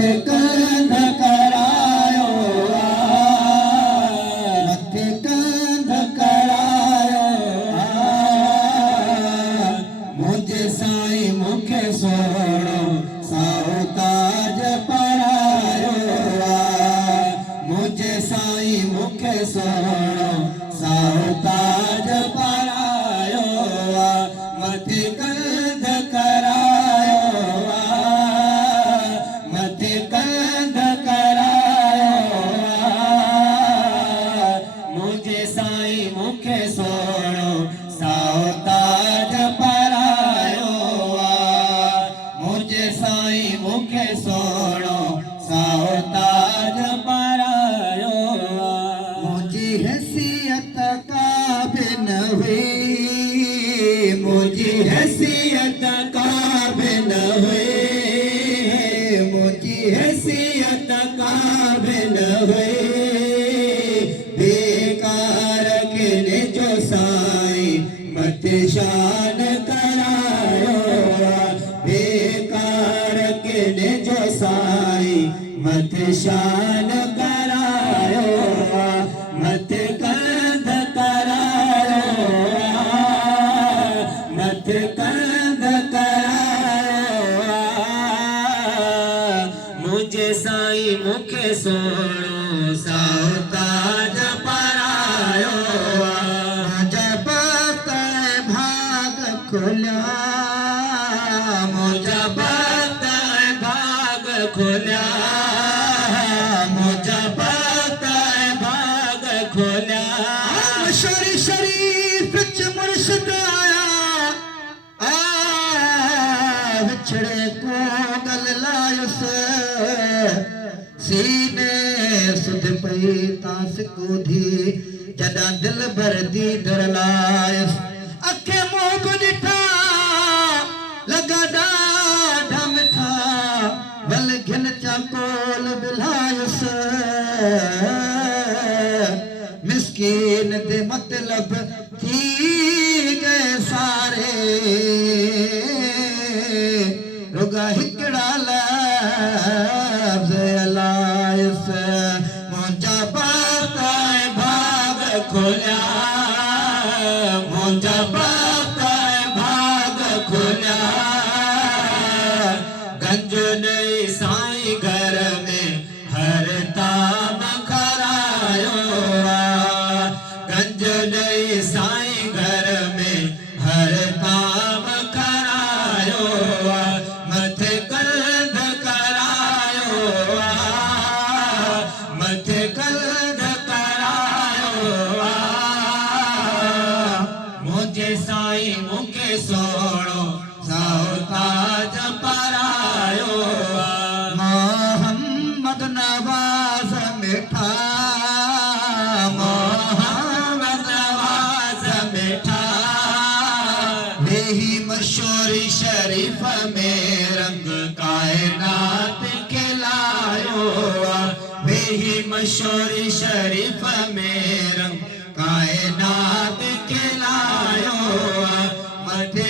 मथे कंध करायो मथे कंध करायो मुझे साईं मुखे सोणो साओ ताज परायो मुझे साईं मुखे सोणो साओ ताज परायो मथे कंध करायो मथे कंध करायो मुझे साईं मुखे सोणो साओ ताज परायो मुझे साईं मुखे सोणो साओ ताज परायो मुझी हैसियत काबिन हुई मुझी हैसियत काबिन हुई मुझी हैसियत काबिन हुई बेकार के जो साईं मथे शान करायो बेकार के जो साईं मथे शान करायो मथे कंध करायो मथे कंध करायो मुझे साईं मुखे सोणो साओ ताज परायो जब भाग खुल्या मुझा भाग खुल्या मुझा भाग खुल्या शरी शरीफ च मुर्शिद आया विछड़े को गल लायुस सीने सुध पई तास को धी जदा दिल भर दी डर लायुस अखे मुंह को ॾिठा लगा ॾाढा मिठा बल घिन चाकोल बिलायुस मिस्कीन दे मतलब थी गए सारे रुगा हिकड़ा लफ्ज़ अलायुस मुंहिंजा भाग खोलिया मुंहिंजा भाग खोलिया गंज नहीं साईं घर में हर ताम खरायो गंज नहीं साईं घर में हर ताम खरायो मथे कंध करायो मथे कंध करायो मुझे साईं मुखे सोणो साओ ताज परायो मोहम्मद नवाज़ मिठा मोहम्मद नवाज़ मिठा यही मशहूरी शरीफ में रंग कायनात खिलायो यही मशहूरी शरीफ में रंग कायनात खिलायो मथे